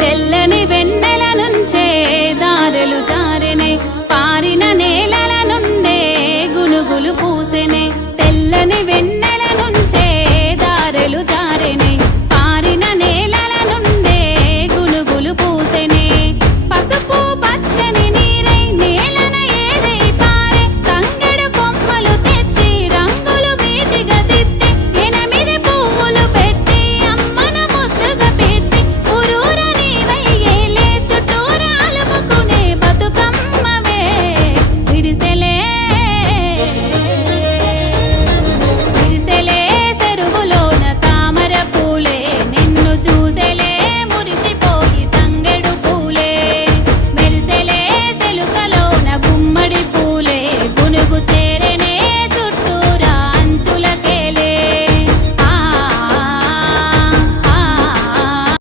తెల్లని వెన్నెల నుంచే దారెలు జారెనే పారిన నేలల నుండే గునుగులు పూసెనే తెల్లని వెన్నెల